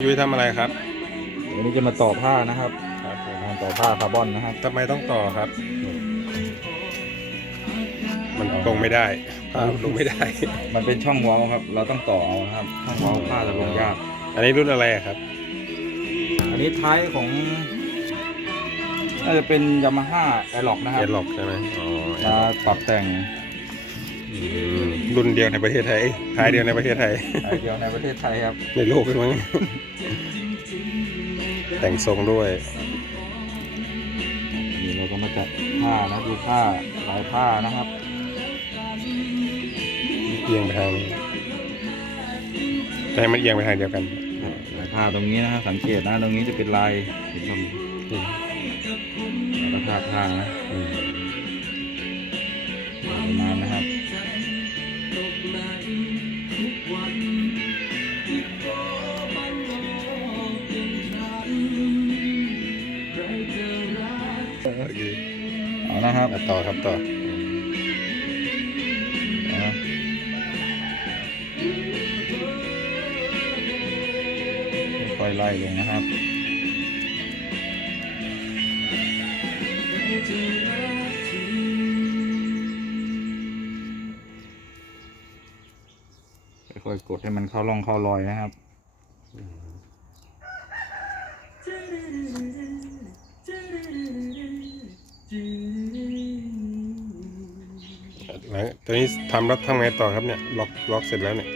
ยุ้ยทำอะไรครับ วันนี้จะมาต่อผ้านะครับครับผมการต่อผ้าคาร์บอนนะครับ ทำไมต้องต่อครับ มันลงไม่ได้ผ้าลงไม่ได้ มันเป็นช่องเว้าครับ เราต้องต่อเอานะครับ ช่องเว้าผ้าจะลงยาก อันนี้รุ่นอะไรอะครับ อันนี้ท้ายของ น่าจะเป็นยามาฮ่าแอร์ล็อกนะคเอรับล็อกใช่ไหมอ๋อมาปรับแต่งอืมรุ่นเดียวในประเทศไทยท้ายเดียวในประเทศไทยท้ายเดียวในประเทศไทยครับ ในโลกเลยมั้ง แต่งทรงด้วย นี่เราก็มาจัดผ้านะดูผ้าลายผ้านะครับเอียงไปทางนี้จะให้มันเอียงไปทางเดียวกันลายผ้าตรงนี้นะครับสังเกตนะตรงนี้จะเป็นลายเห็นไหมอืมแล้วก็ผ้าผ้านะอืมประมาณนะครับ นะครับอะต่อครับต่อนะค่อยๆไล่ลงนะครับค่อยๆกดให้มันเข้าร่องเข้ารอยนะครับ แล้วตอนนี้ทำแล้วทำไงต่อครับเนี่ยล็อกล็อกเสร็จแล้วเนี่ย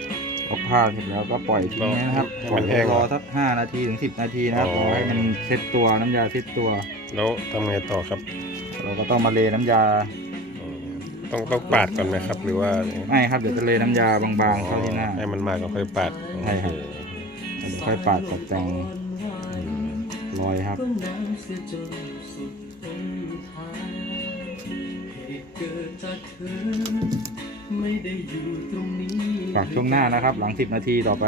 พอผ้าเสร็จแล้วก็ปล่อยทิ้งนะครับให้ปล่มัอยนแห้งรอสักห้านาทีถึงสิบนาทีนะครับอ๋อ รอให้มันเซ็ตตัวน้ำยาเซ็ตตัว แล้วทำไงต่อครับเราก็ต้องมาเลน้ำยาอืมต้องต้องปาดก่อนไหมครับ หรือว่าไม่ครับเดี๋ยวจะเลน้ำยาบางๆเข้าที่หน้า ให้มันมาก็ค่อยปาดใช่ครับ เดี๋ยวค่อยปาดตกแต่งรอยครับ ฝากช่วงหน้านะครับ หลัง 10 นาทีต่อไป